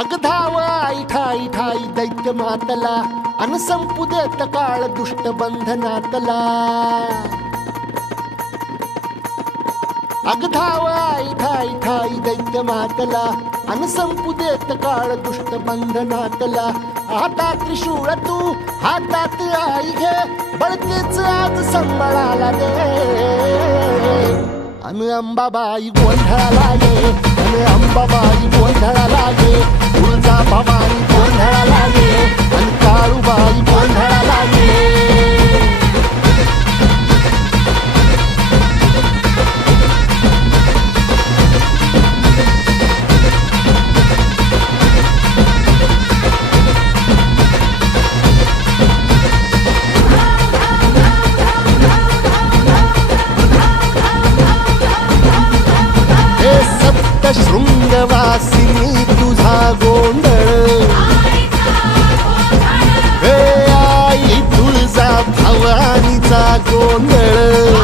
अग धाव आई ठाई ठाई दैत्य मातला अन संपू देत काळ दुष्ट बंधनातला। अग धाव आई ठाई ठाई दैत्य मातला अन संपू देत काळ दुष्ट बंधनातला। आता त्रिशूळ तू हातात आई घे बळतेच आज संबळाला दे। अन अंबाबाई गोंधळाला ये अन अंबाबाई गोंधळाला ये तुळजा भवानी गोंधळाला ये अन काळूबाई गोंधळाला ये। शृंगवासिनी तुझा गोंधळ हे आई तुळजा भवानीचा गोंधळ।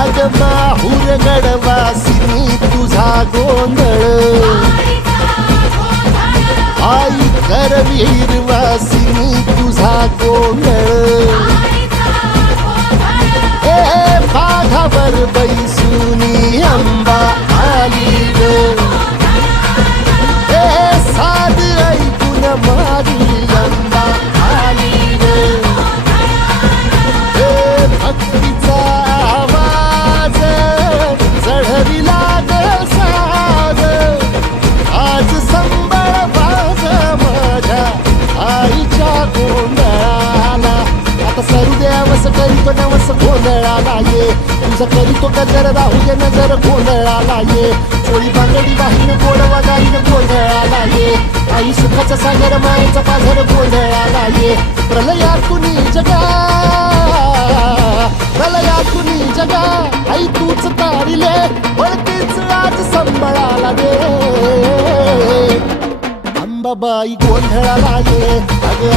अग माहुर गडवासिनी तुझा गोंधळ आई करवीर वासिनी तुझा गोंधळ। ए बाघावर बैसुनी अंबा आली ग ए साध ऐकून माझी अंबा आली ग। ए भक्तीचा आवाज चढविला ग साज आज संबळ बाज माझ्या आईच्या गोंधळाला। आता सरुदेवस करीतो नवस गोंधळाला ये तुझं करीतो गजर राहू दे नजर गोंधळाला ये। चोळी बांगडी वाहीन गोडवा गाईन गोंधळाला ये आई सुखाचा सागर मायेचा पाझर गोंधळाला ये। प्रलयातुनी जगा प्रलयातुनी जगा आई तूच तारिले बळतेच आज संबळाला दे। अंबाबाई गोंधळाला ये अग